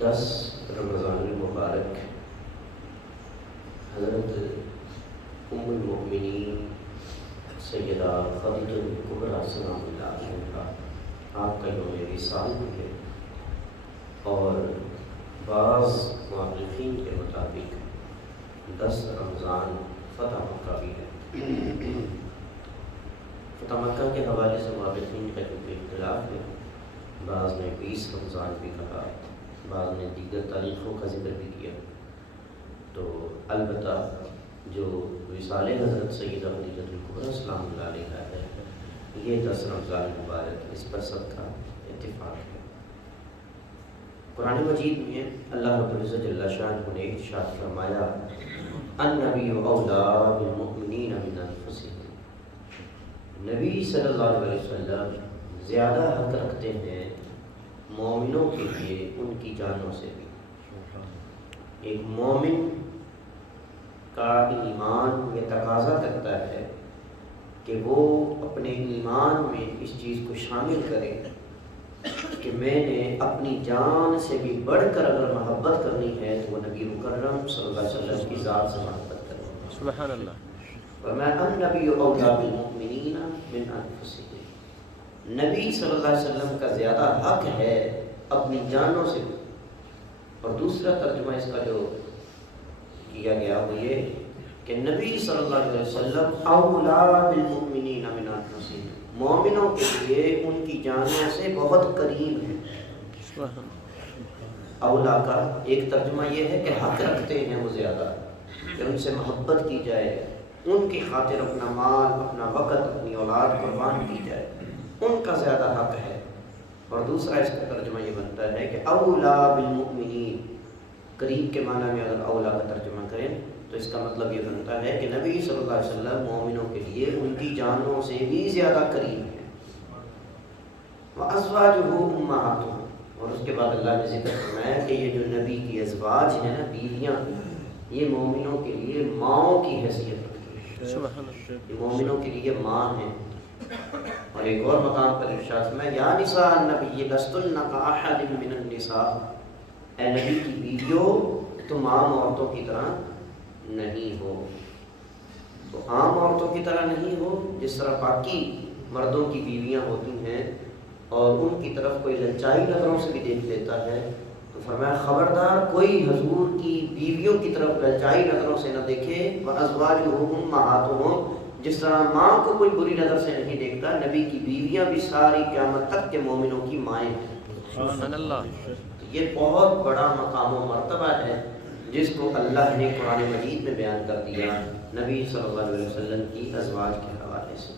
10 رمضان المبارک حضرت ام المؤمنین سیدہ خدیجہ کبریٰ سلام اللہ علیہا کا آپ کا یوم وصال بھی ہے، اور بعض مؤرخین کے مطابق 10 رمضان فتح مکہ بھی ہے۔ فتح مکہ کے حوالے سے مؤرخین کا جو اختلاف ہے، بعض نے 20 رمضان بھی کہا، بعض نے دیگر تاریخوں کا ذکر بھی کیا۔ تو البتہ جو وصال حضرت سیدہ خدیجہ کبریٰ سلام اللہ علیہا ہے، یہ 10 رمضان مبارک، اس پر سب کا اتفاق ہے۔ قرآن مجید میں اللہ رب العزت جل شانہ نے ارشاد فرمایا النبی اولیٰ بالمؤمنین من انفسہم، نبی صلی اللہ علیہ وسلم زیادہ حق رکھتے ہیں مومنوں کے لیے ان کی جانوں سے بھی۔ ایک مومن کا ایمان یہ تقاضا کرتا ہے کہ وہ اپنے ایمان میں اس چیز کو شامل کرے کہ میں نے اپنی جان سے بھی بڑھ کر اگر محبت کرنی ہے تو وہ نبی مکرم صلی اللہ علیہ وسلم کی ذات سے محبت کرے۔ سبحان اللہ۔ فرمایا النبی اولیٰ بالمؤمنین من انفسہم، نبی صلی اللہ علیہ وسلم کا زیادہ حق ہے اپنی جانوں سے۔ اور دوسرا ترجمہ اس کا جو کیا گیا وہ یہ کہ نبی صلی اللہ علیہ وسلم اولیٰ بالمؤمنین من انفسہم، مومنوں کے لیے ان کی جانوں سے بہت قریب ہیں۔ اولیٰ کا ایک ترجمہ یہ ہے کہ حق رکھتے ہیں وہ زیادہ، کہ ان سے محبت کی جائے، ان کی خاطر اپنا مال، اپنا وقت، اپنی اولاد قربان کی جائے، ان کا زیادہ حق ہے۔ اور دوسرا اس کا ترجمہ یہ بنتا ہے کہ اولیٰ بالمؤمنین، قریب کے معنی میں اگر اولیٰ کا ترجمہ کریں تو اس کا مطلب یہ بنتا ہے کہ نبی صلی اللہ علیہ وسلم مومنوں کے لیے ان کی جانوں سے بھی زیادہ قریب ہیں۔ وَأَزْوَاجُهُ أُمَّهَاتُهُمْ، اور اس کے بعد اللہ نے ذکر فرمایا کہ یہ جو نبی کی ازواج ہیں نا، بیویاں، یہ مومنوں کے لیے ماؤں کی حیثیت رکھتی ہیں، یہ مومنوں کے لیے ماں ہیں۔ اور ایک اور مقام پر ارشاد میں یا نساء النبی لستن کأحد من النساء، اے نبی کی بیویوں تم عام عورتوں کی طرح نہیں ہو۔ تو عام عورتوں کی طرح نہیں ہو، جس طرح باقی مردوں کی بیویاں ہوتی ہیں اور ان کی طرف کوئی للچائی نظروں سے بھی دیکھ لیتا ہے، تو فرمایا خبردار کوئی حضور کی بیویوں کی طرف للچائی نظروں سے نہ دیکھے۔ وَأَزْوَاجُهُ أُمَّهَاتُهُمْ، جس طرح ماں کو کوئی بری نظر سے نہیں دیکھتا، نبی کی بیویاں بھی ساری قیامت تک کے مومنوں کی مائیں ہیں۔ سبحان اللہ۔ یہ بہت بڑا مقام و مرتبہ ہے جس کو اللہ نے قرآن مجید میں بیان کر دیا نبی صلی اللہ علیہ وسلم کی ازواج کے حوالے سے۔